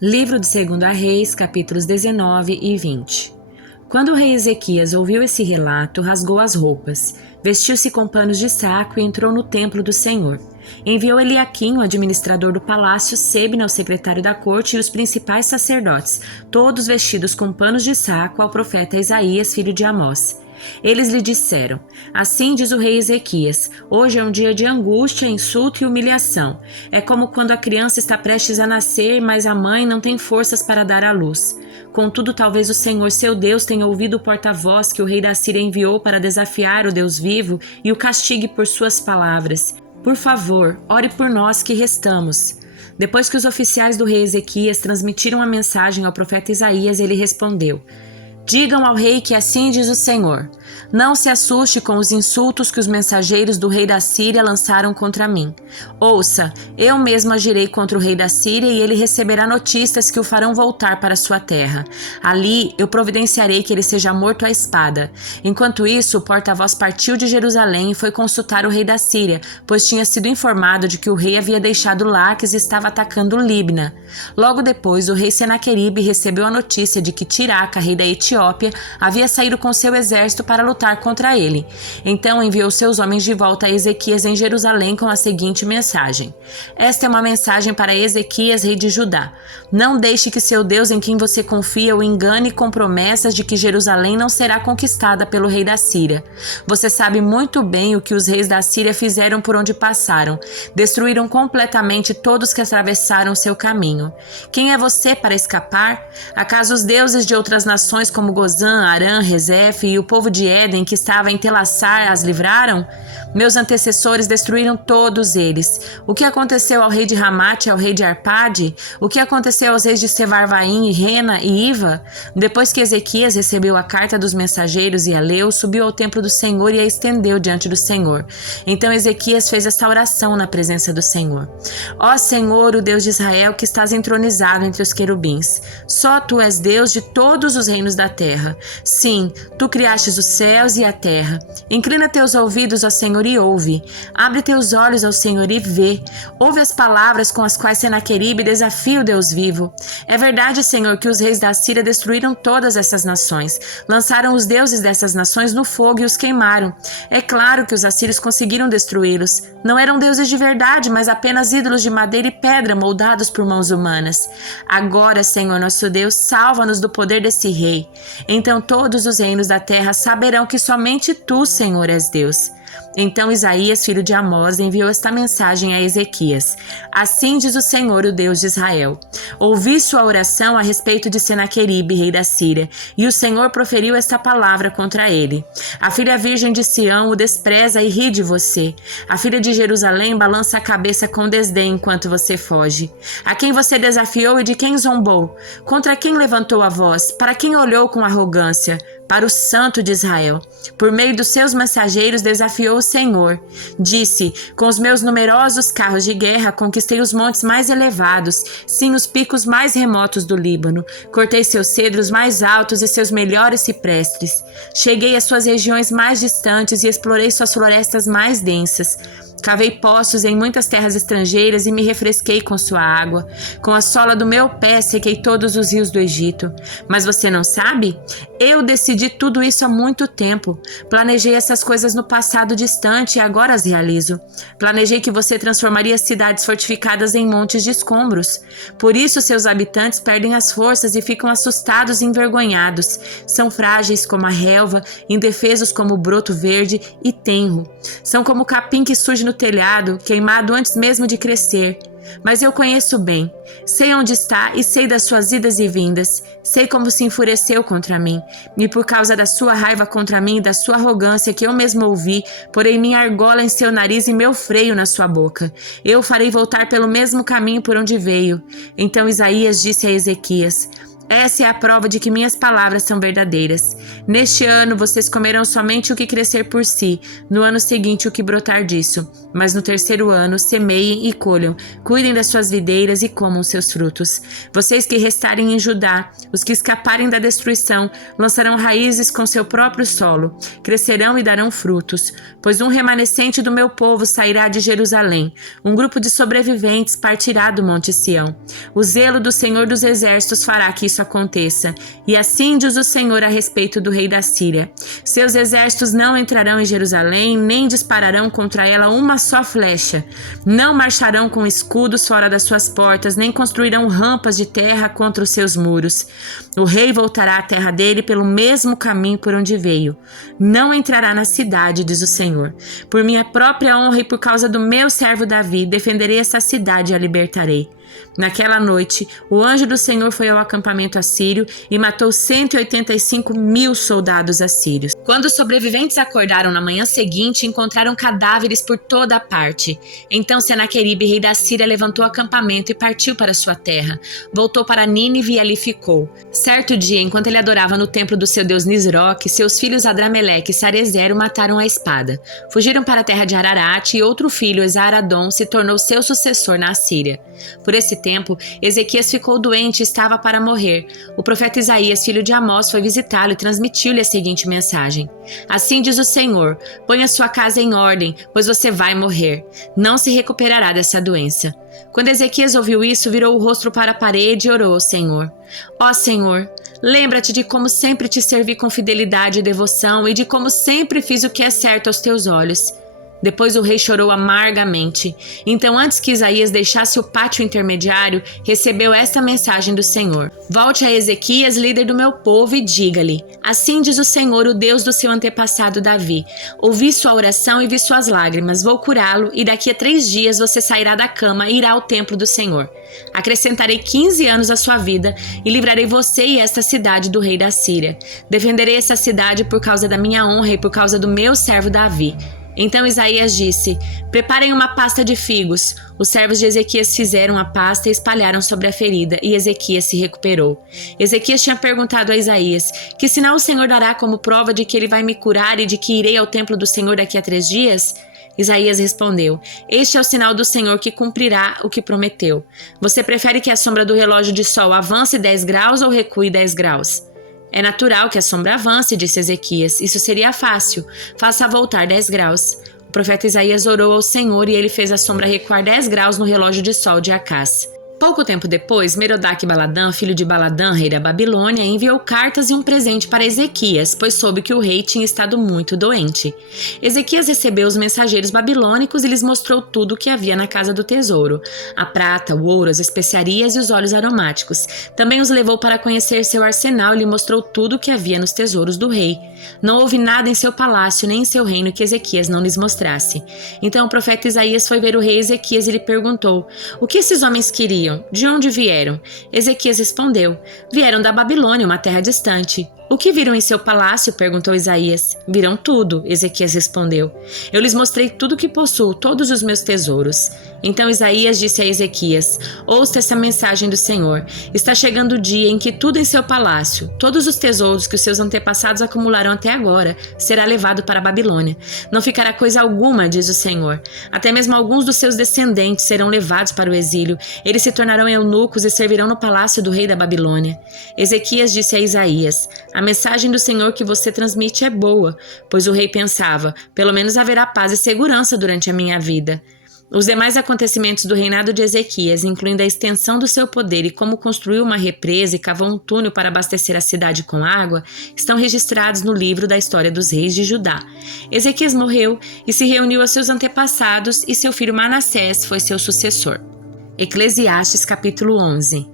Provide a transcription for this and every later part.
Livro de 2 Reis, capítulos 19 e 20. Quando o rei Ezequias ouviu esse relato, rasgou as roupas, vestiu-se com panos de saco e entrou no templo do Senhor. Enviou Eliaquim, o administrador do palácio, Sebna, o secretário da corte, e os principais sacerdotes, todos vestidos com panos de saco, ao profeta Isaías, filho de Amós. Eles lhe disseram: assim diz o rei Ezequias, hoje é um dia de angústia, insulto e humilhação. É como quando a criança está prestes a nascer, mas a mãe não tem forças para dar à luz. Contudo, talvez o Senhor seu Deus tenha ouvido o porta-voz que o rei da Síria enviou para desafiar o Deus vivo e o castigue por suas palavras. Por favor, ore por nós que restamos. Depois que os oficiais do rei Ezequias transmitiram a mensagem ao profeta Isaías, ele respondeu: digam ao rei que assim diz o Senhor: não se assuste com os insultos que os mensageiros do rei da Síria lançaram contra mim. Ouça, eu mesmo agirei contra o rei da Síria e ele receberá notícias que o farão voltar para sua terra. Ali eu providenciarei que ele seja morto à espada. Enquanto isso, o porta-voz partiu de Jerusalém e foi consultar o rei da Síria, pois tinha sido informado de que o rei havia deixado Laques e estava atacando Libna. Logo depois, o rei Senaqueribe recebeu a notícia de que Tiraca, rei da Etiópia, havia saído com seu exército para lutar contra ele. Então enviou seus homens de volta a Ezequias em Jerusalém com a seguinte mensagem: esta é uma mensagem para Ezequias, rei de Judá. Não deixe que seu Deus, em quem você confia, o engane com promessas de que Jerusalém não será conquistada pelo rei da Síria. Você sabe muito bem o que os reis da Síria fizeram por onde passaram. Destruíram completamente todos que atravessaram seu caminho. Quem é você para escapar? Acaso os deuses de outras nações como Gozã, Arã, Rezef e o povo de Éden que estava em Telassar as livraram? Meus antecessores destruíram todos eles. O que aconteceu ao rei de Ramate e ao rei de Arpade? O que aconteceu aos reis de Sevarvaim, Rena e Iva? Depois que Ezequias recebeu a carta dos mensageiros e a leu, subiu ao templo do Senhor e a estendeu diante do Senhor. Então Ezequias fez esta oração na presença do Senhor: ó Senhor, o Deus de Israel, que estás entronizado entre os querubins, só tu és Deus de todos os reinos da terra. Sim, tu criastes os céus e a terra. Inclina teus ouvidos ao Senhor e ouve. Abre teus olhos ao Senhor e vê. Ouve as palavras com as quais Senaqueribe desafia o Deus vivo. É verdade, Senhor, que os reis da Síria destruíram todas essas nações. Lançaram os deuses dessas nações no fogo e os queimaram. É claro que os assírios conseguiram destruí-los. Não eram deuses de verdade, mas apenas ídolos de madeira e pedra moldados por mãos humanas. Agora, Senhor nosso Deus, salva-nos do poder desse rei. Então todos os reinos da terra saberão que somente tu, Senhor, és Deus. Então Isaías, filho de Amós, enviou esta mensagem a Ezequias: assim diz o Senhor, o Deus de Israel: ouvi sua oração a respeito de Senaqueribe, rei da Síria, e o Senhor proferiu esta palavra contra ele. A filha virgem de Sião o despreza e ri de você. A filha de Jerusalém balança a cabeça com desdém enquanto você foge. A quem você desafiou e de quem zombou? Contra quem levantou a voz? Para quem olhou com arrogância? Para o Santo de Israel. Por meio dos seus mensageiros desafiou o Senhor. Disse: com os meus numerosos carros de guerra conquistei os montes mais elevados, sim, os picos mais remotos do Líbano. Cortei seus cedros mais altos e seus melhores ciprestes. Cheguei às suas regiões mais distantes e explorei suas florestas mais densas. Cavei poços em muitas terras estrangeiras e me refresquei com sua água. Com a sola do meu pé sequei todos os rios do Egito. Mas você não sabe? Eu decidi tudo isso há muito tempo. Planejei essas coisas no passado distante e agora as realizo. Planejei que você transformaria cidades fortificadas em montes de escombros. Por isso seus habitantes perdem as forças e ficam assustados e envergonhados. São frágeis como a relva, indefesos como o broto verde e tenro. São como o capim que surge no telhado, queimado antes mesmo de crescer. Mas eu conheço bem, sei onde está e sei das suas idas e vindas, sei como se enfureceu contra mim, e por causa da sua raiva contra mim e da sua arrogância que eu mesmo ouvi, porei minha argola em seu nariz e meu freio na sua boca. Eu o farei voltar pelo mesmo caminho por onde veio. Então Isaías disse a Ezequias: Essa é a prova de que minhas palavras são verdadeiras. Neste ano vocês comerão somente o que crescer por si, no ano seguinte o que brotar disso. Mas no terceiro ano semeiem e colham, cuidem das suas videiras e comam seus frutos. Vocês que restarem em Judá, os que escaparem da destruição, lançarão raízes com seu próprio solo, crescerão e darão frutos. Pois um remanescente do meu povo sairá de Jerusalém, um grupo de sobreviventes partirá do Monte Sião. O zelo do Senhor dos Exércitos fará que isso aconteça. E assim diz o Senhor a respeito do rei da Síria: seus exércitos não entrarão em Jerusalém, nem dispararão contra ela uma só flecha. Não marcharão com escudos fora das suas portas, nem construirão rampas de terra contra os seus muros. O rei voltará à terra dele pelo mesmo caminho por onde veio. Não entrará na cidade, diz o Senhor. Por minha própria honra e por causa do meu servo Davi, defenderei essa cidade e a libertarei. Naquela noite, o anjo do Senhor foi ao acampamento assírio e matou 185.000 soldados assírios. Quando os sobreviventes acordaram na manhã seguinte, encontraram cadáveres por toda a parte. Então Senaqueribe, rei da Síria, levantou o acampamento e partiu para sua terra. Voltou para Nínive e ali ficou. Certo dia, enquanto ele adorava no templo do seu deus Nisroque, seus filhos Adrameleque e Sarezer o mataram à espada. Fugiram para a terra de Ararat e outro filho, Esaradom, se tornou seu sucessor na Assíria. Por esse tempo, Ezequias ficou doente e estava para morrer. O profeta Isaías, filho de Amós, foi visitá-lo e transmitiu-lhe a seguinte mensagem: assim diz o Senhor, ponha sua casa em ordem, pois você vai morrer. Não se recuperará dessa doença. Quando Ezequias ouviu isso, virou o rosto para a parede e orou ao Senhor: ó Senhor, lembra-te de como sempre te servi com fidelidade e devoção e de como sempre fiz o que é certo aos teus olhos. Depois o rei chorou amargamente. Então, antes que Isaías deixasse o pátio intermediário, recebeu esta mensagem do Senhor: volte a Ezequias, líder do meu povo, e diga-lhe: assim diz o Senhor, o Deus do seu antepassado Davi. Ouvi sua oração e vi suas lágrimas. Vou curá-lo, e daqui a 3 dias você sairá da cama e irá ao templo do Senhor. Acrescentarei 15 anos à sua vida e livrarei você e esta cidade do rei da Síria. Defenderei essa cidade por causa da minha honra e por causa do meu servo Davi. Então Isaías disse: preparem uma pasta de figos. Os servos de Ezequias fizeram a pasta e espalharam sobre a ferida, e Ezequias se recuperou. Ezequias tinha perguntado a Isaías: que sinal o Senhor dará como prova de que ele vai me curar e de que irei ao templo do Senhor daqui a 3 dias? Isaías respondeu: este é o sinal do Senhor que cumprirá o que prometeu. Você prefere que a sombra do relógio de sol avance 10 graus ou recue 10 graus? É natural que a sombra avance, disse Ezequias. Isso seria fácil. Faça voltar 10 graus. O profeta Isaías orou ao Senhor e ele fez a sombra recuar 10 graus no relógio de sol de Acás. Pouco tempo depois, Merodach-Baladã, filho de Baladã, rei da Babilônia, enviou cartas e um presente para Ezequias, pois soube que o rei tinha estado muito doente. Ezequias recebeu os mensageiros babilônicos e lhes mostrou tudo o que havia na casa do tesouro: a prata, o ouro, as especiarias e os óleos aromáticos. Também os levou para conhecer seu arsenal e lhe mostrou tudo o que havia nos tesouros do rei. Não houve nada em seu palácio nem em seu reino que Ezequias não lhes mostrasse. Então o profeta Isaías foi ver o rei Ezequias e lhe perguntou: o que esses homens queriam? De onde vieram? Ezequias respondeu: vieram da Babilônia, uma terra distante. O que viram em seu palácio? Perguntou Isaías. Viram tudo, Ezequias respondeu. Eu lhes mostrei tudo que possuo, todos os meus tesouros. Então Isaías disse a Ezequias: ouça essa mensagem do Senhor. Está chegando o dia em que tudo em seu palácio, todos os tesouros que os seus antepassados acumularam até agora, será levado para a Babilônia. Não ficará coisa alguma, diz o Senhor. Até mesmo alguns dos seus descendentes serão levados para o exílio. Eles se tornarão eunucos e servirão no palácio do rei da Babilônia. Ezequias disse a Isaías: a mensagem do Senhor que você transmite é boa, pois o rei pensava: pelo menos haverá paz e segurança durante a minha vida. Os demais acontecimentos do reinado de Ezequias, incluindo a extensão do seu poder e como construiu uma represa e cavou um túnel para abastecer a cidade com água, estão registrados no livro da história dos reis de Judá. Ezequias morreu e se reuniu a seus antepassados, e seu filho Manassés foi seu sucessor. Eclesiastes capítulo 11.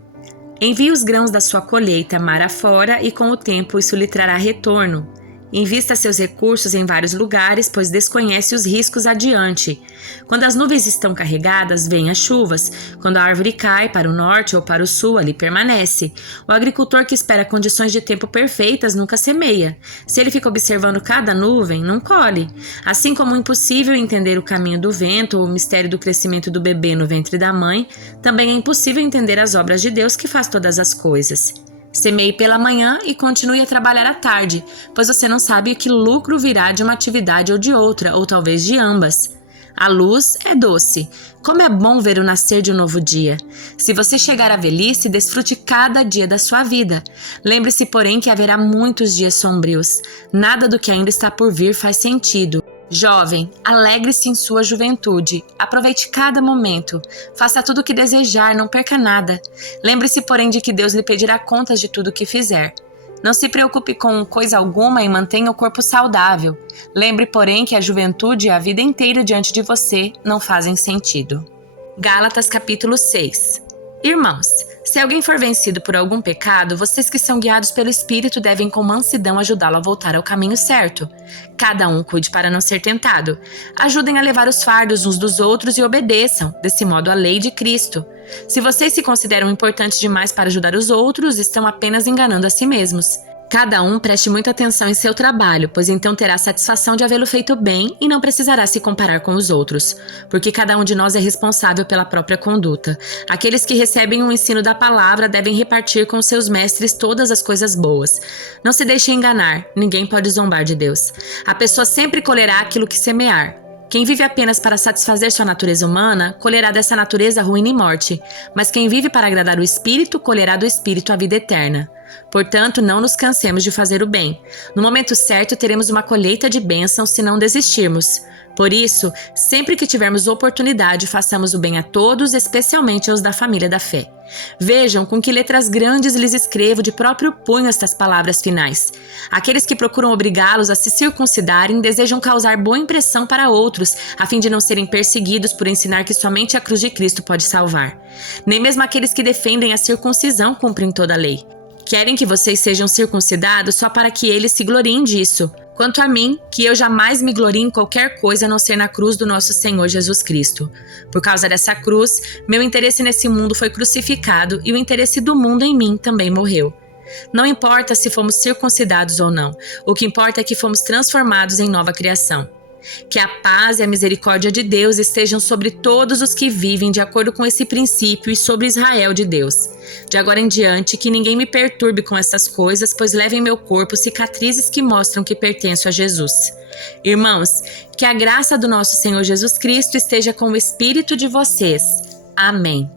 Envie os grãos da sua colheita mar afora, e com o tempo isso lhe trará retorno. Invista seus recursos em vários lugares, pois desconhece os riscos adiante. Quando as nuvens estão carregadas, vêm as chuvas. Quando a árvore cai para o norte ou para o sul, ali permanece. O agricultor que espera condições de tempo perfeitas nunca semeia. Se ele fica observando cada nuvem, não colhe. Assim como é impossível entender o caminho do vento ou o mistério do crescimento do bebê no ventre da mãe, também é impossível entender as obras de Deus que faz todas as coisas. Semeie pela manhã e continue a trabalhar à tarde, pois você não sabe que lucro virá de uma atividade ou de outra, ou talvez de ambas. A luz é doce. Como é bom ver o nascer de um novo dia. Se você chegar à velhice, desfrute cada dia da sua vida. Lembre-se, porém, que haverá muitos dias sombrios. Nada do que ainda está por vir faz sentido. Jovem, alegre-se em sua juventude. Aproveite cada momento. Faça tudo o que desejar, não perca nada. Lembre-se, porém, de que Deus lhe pedirá contas de tudo o que fizer. Não se preocupe com coisa alguma e mantenha o corpo saudável. Lembre, porém, que a juventude e a vida inteira diante de você não fazem sentido. Gálatas capítulo 6. Irmãos, se alguém for vencido por algum pecado, vocês que são guiados pelo Espírito devem com mansidão ajudá-lo a voltar ao caminho certo. Cada um cuide para não ser tentado. Ajudem a levar os fardos uns dos outros e obedeçam, desse modo, à lei de Cristo. Se vocês se consideram importantes demais para ajudar os outros, estão apenas enganando a si mesmos. Cada um preste muita atenção em seu trabalho, pois então terá a satisfação de havê-lo feito bem e não precisará se comparar com os outros, porque cada um de nós é responsável pela própria conduta. Aqueles que recebem o ensino da palavra devem repartir com seus mestres todas as coisas boas. Não se deixe enganar, ninguém pode zombar de Deus. A pessoa sempre colherá aquilo que semear. Quem vive apenas para satisfazer sua natureza humana, colherá dessa natureza ruína e morte, mas quem vive para agradar o Espírito, colherá do Espírito a vida eterna. Portanto, não nos cansemos de fazer o bem. No momento certo, teremos uma colheita de bênçãos se não desistirmos. Por isso, sempre que tivermos oportunidade, façamos o bem a todos, especialmente aos da família da fé. Vejam com que letras grandes lhes escrevo de próprio punho estas palavras finais. Aqueles que procuram obrigá-los a se circuncidarem desejam causar boa impressão para outros, a fim de não serem perseguidos por ensinar que somente a cruz de Cristo pode salvar. Nem mesmo aqueles que defendem a circuncisão cumprem toda a lei. Querem que vocês sejam circuncidados só para que eles se gloriem disso. Quanto a mim, que eu jamais me glorie em qualquer coisa a não ser na cruz do nosso Senhor Jesus Cristo. Por causa dessa cruz, meu interesse nesse mundo foi crucificado e o interesse do mundo em mim também morreu. Não importa se fomos circuncidados ou não, o que importa é que fomos transformados em nova criação. Que a paz e a misericórdia de Deus estejam sobre todos os que vivem de acordo com esse princípio e sobre Israel de Deus. De agora em diante, que ninguém me perturbe com essas coisas, pois levo em meu corpo cicatrizes que mostram que pertenço a Jesus. Irmãos, que a graça do nosso Senhor Jesus Cristo esteja com o espírito de vocês. Amém.